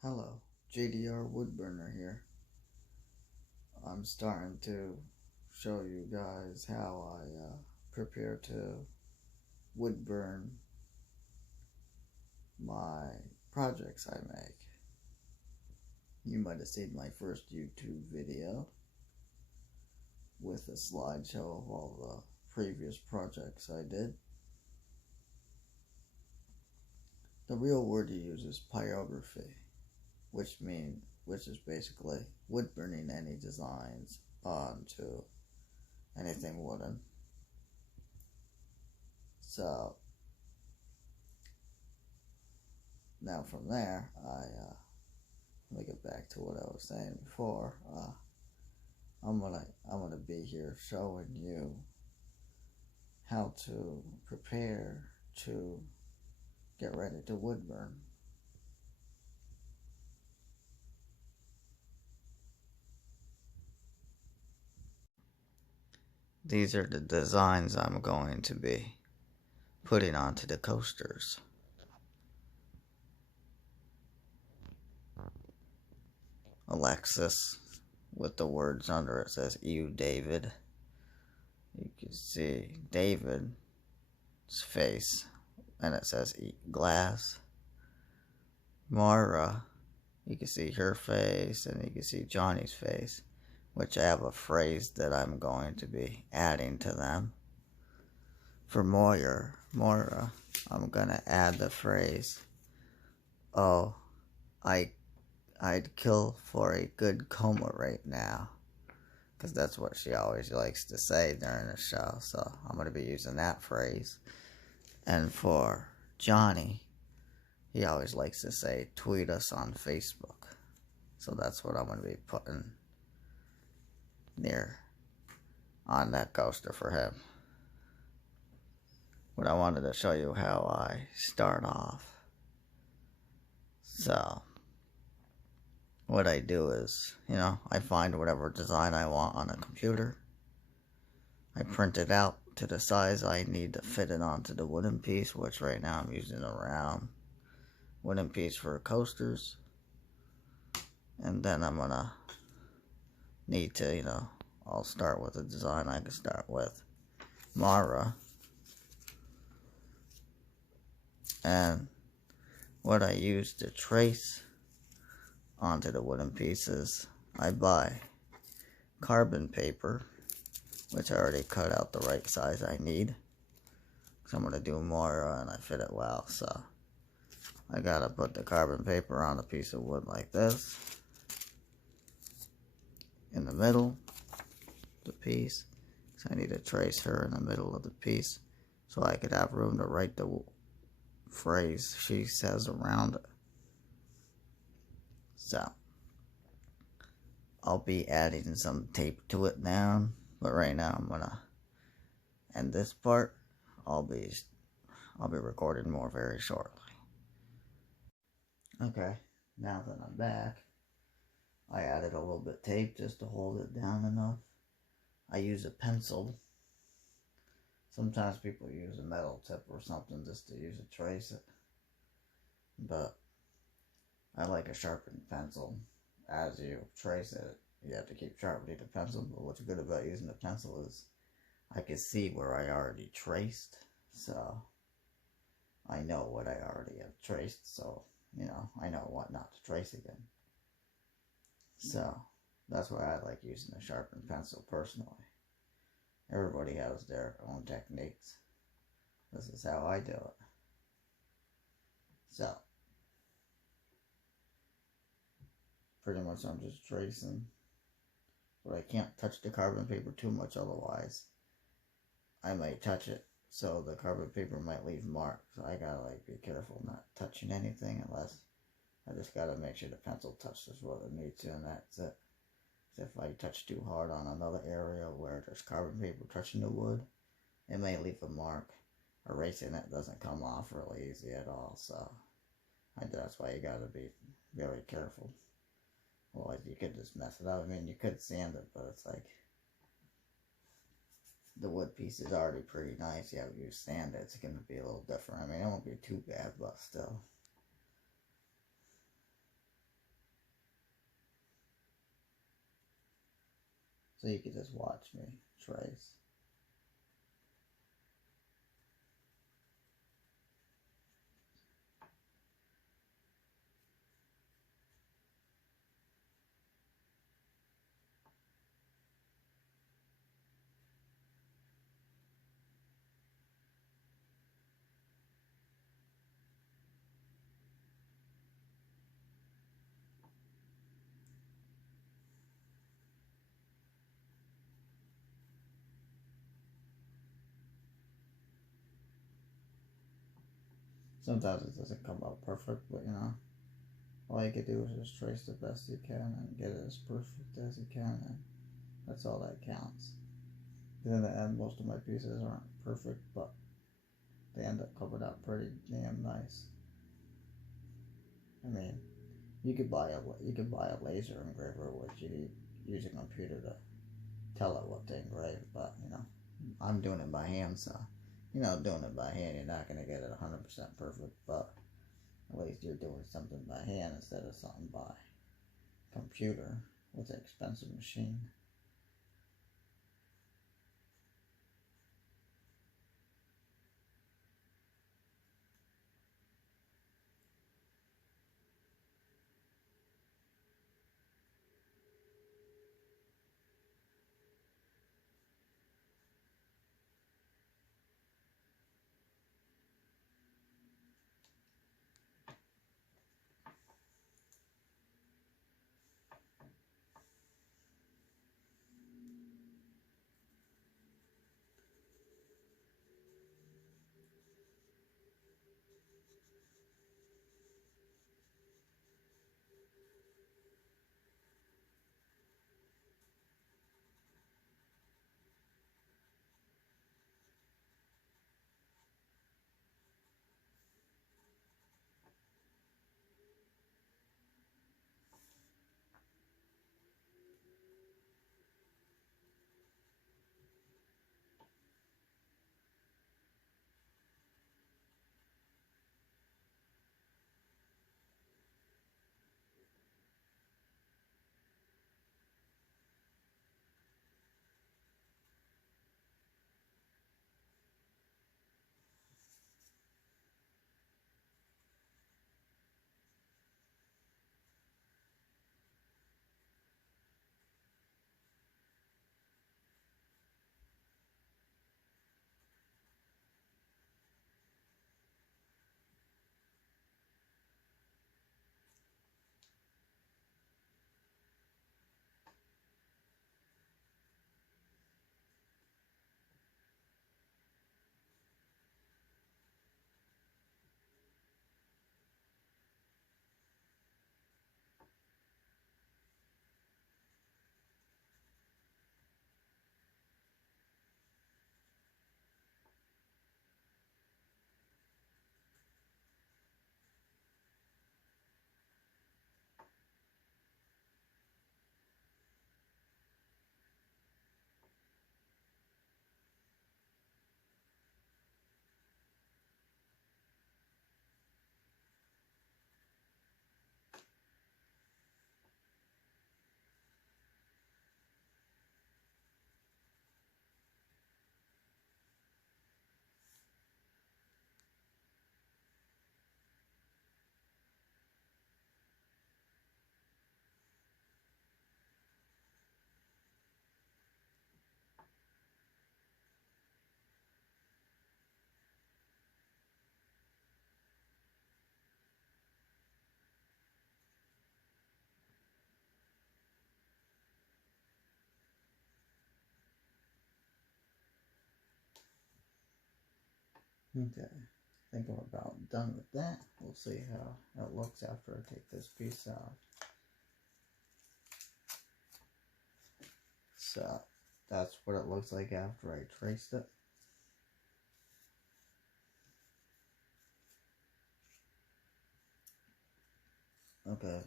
Hello, JDR Woodburner here. I'm starting to show you guys how I prepare to woodburn my projects I make. You might have seen my first YouTube video with a slideshow of all the previous projects I did. The real word to use is pyrography, which is basically wood burning any designs onto anything wooden. So now from there, let me get back to what I was saying before. I'm gonna be here showing you how to prepare to get ready to woodburn. These are the designs I'm going to be putting onto the coasters. Alexis with the words under it says "You David." You can see David's face and it says "Eat glass." Mara, you can see her face and you can see Johnny's face, which I have a phrase that I'm going to be adding to them. For Moira, I'm gonna add the phrase, "Oh, I'd kill for a good coma right now," because that's what she always likes to say during the show. So I'm gonna be using that phrase. And for Johnny, he always likes to say, "Tweet us on Facebook." So that's what I'm gonna be putting near on that coaster for him. But I wanted to show you how I start off. So what I do is, I find whatever design I want on a computer. I print it out to the size I need to fit it onto the wooden piece, which right now I'm using a round wooden piece for coasters. And then I'm gonna need to, I'll start with a design I can start with Mara. And what I use to trace onto the wooden pieces, I buy carbon paper, which I already cut out the right size I need. So I'm going to do more and I fit it well. So I got to put the carbon paper on a piece of wood like this. In the middle of the piece. So I need to trace her in the middle of the piece so I could have room to write the phrase she says around it. So I'll be adding some tape to it now, but right now I'm gonna end this part. I'll be recording more very shortly. Okay, now that I'm back, I added a little bit of tape just to hold it down enough. I use a pencil. Sometimes people use a metal tip or something just to use to trace it, but I like a sharpened pencil. As you trace it, you have to keep sharpening the pencil, but what's good about using the pencil is I can see where I already traced, so I know what I already have traced, so, I know what not to trace again. So, that's why I like using a sharpened pencil personally. Everybody has their own techniques. This is how I do it. So, pretty much I'm just tracing, but I can't touch the carbon paper too much, otherwise I might touch it, so the carbon paper might leave marks. So I gotta be careful not touching anything, unless I just gotta make sure the pencil touches what it needs to, and that's it. So if I touch too hard on another area where there's carbon paper touching the wood, it may leave a mark. Erasing it doesn't come off really easy at all, so that's why you gotta be very careful. Otherwise you could just mess it up. I mean, you could sand it, but it's like the wood piece is already pretty nice. Yeah, if you sand it, it's going to be a little different. I mean, it won't be too bad, but still. So you can just watch me trace. Sometimes it doesn't come out perfect, but you know, all you can do is just trace the best you can and get it as perfect as you can, and that's all that counts. Because in the end, most of my pieces aren't perfect, but they end up coming out pretty damn nice. I mean, you could buy a laser engraver, which you use a computer to tell it what to engrave, but you know, I'm doing it by hand, so you know, doing it by hand, you're not gonna get it 100% perfect, but at least you're doing something by hand instead of something by computer with an expensive machine. Okay, I think I'm about done with that. We'll see how it looks after I take this piece out. So that's what it looks like after I traced it. Okay,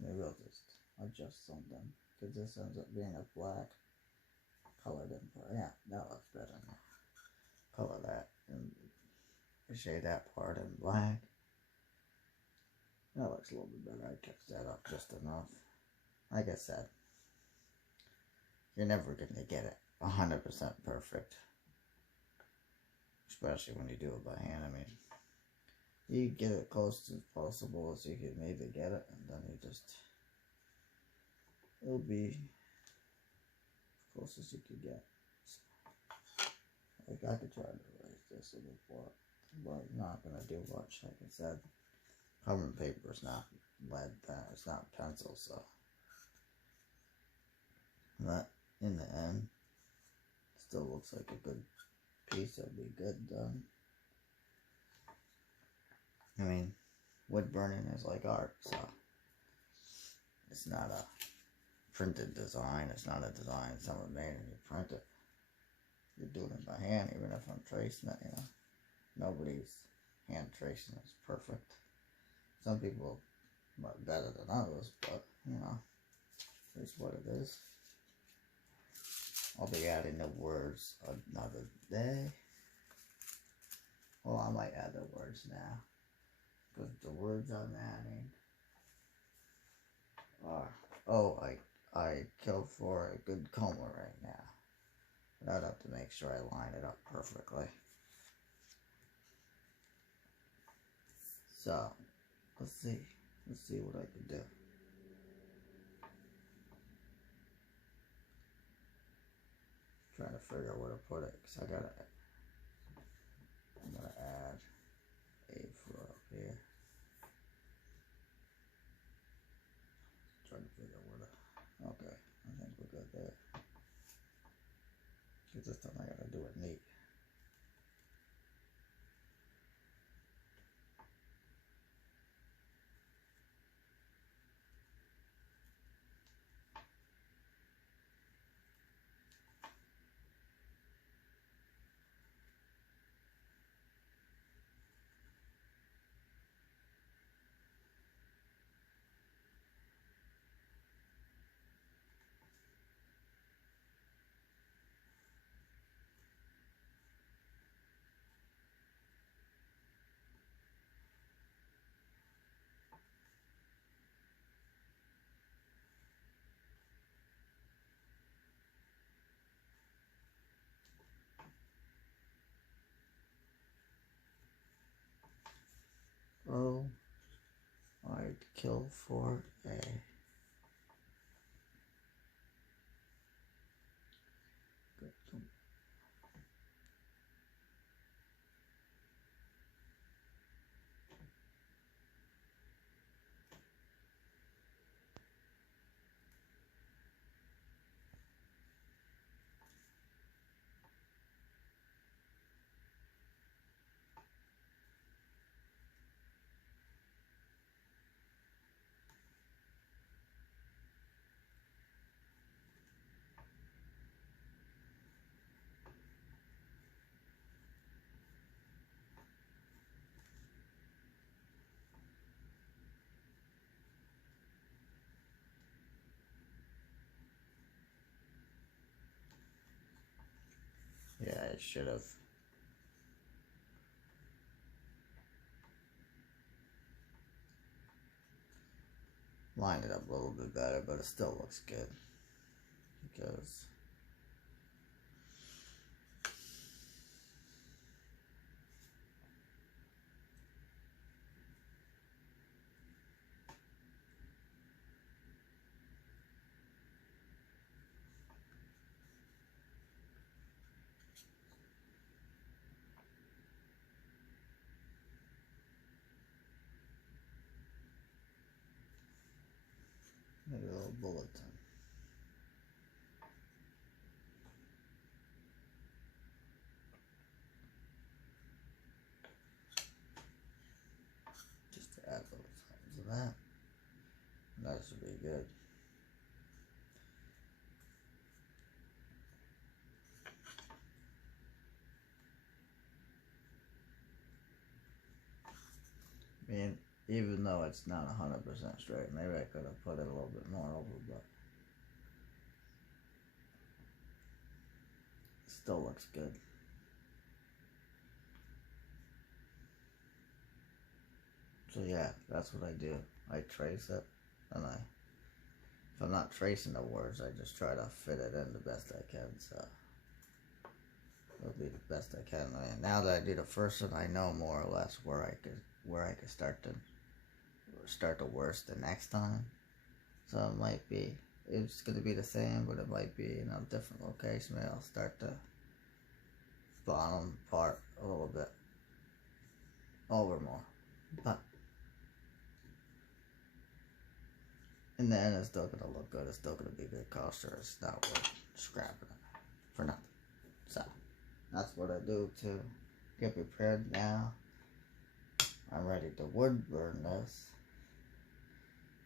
maybe I'll just adjust something, because this ends up being a black colored in. Yeah, that looks better now. Color that and shade that part in black. That looks a little bit better. I touched that up just enough. Like I said, you're never going to get it 100% perfect. Especially when you do it by hand. I mean, you get it close as possible as you can maybe get it, and then you just, it'll be as close as you can get. So, like, I could try to erase this a little bit, but I'm not going to do much. Like I said, carbon paper is not lead, it's not pencil, so. But in the end, still looks like a good piece. It'll be good done. I mean, wood burning is like art, so it's not a printed design. It's not a design someone made and you print it. You're doing it by hand, even if I'm tracing it, you know. Nobody's hand tracing is perfect. Some people are better than others, but, you know, it's what it is. I'll be adding the words another day. Well, I might add the words now, because the words I'm adding are, oh, I killed for a good coma right now. But I'd have to make sure I line it up perfectly. So, let's see what I can do. Trying to figure out where to put it, because I'm gonna add a for up here. Trying to figure out where to, okay, I think we're good there. Because this time I gotta do it neat. Oh, I'd kill for a yeah, I should have lined it up a little bit better, but it still looks good. Because maybe a little bulletin. Just to add little something to that. That should be good. I mean, even though it's not 100% straight, maybe I could have put it a little bit more over, but it still looks good. So yeah, that's what I do. I trace it, and I if I'm not tracing the words, I just try to fit it in the best I can, so it'll be the best I can. And now that I do the first one, I know more or less where I could start the worst the next time. So it might be, it's going to be the same, but it might be in a different location. Maybe I'll start the bottom part a little bit over more, but in the end, it's still going to look good. It's still going to be a good coaster. It's not worth scrapping it for nothing. So that's what I do to get prepared now. I'm ready to wood burn this,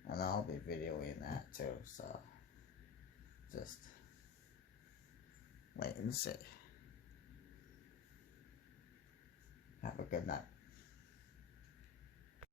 and I'll be videoing that too, so just wait and see. Have a good night.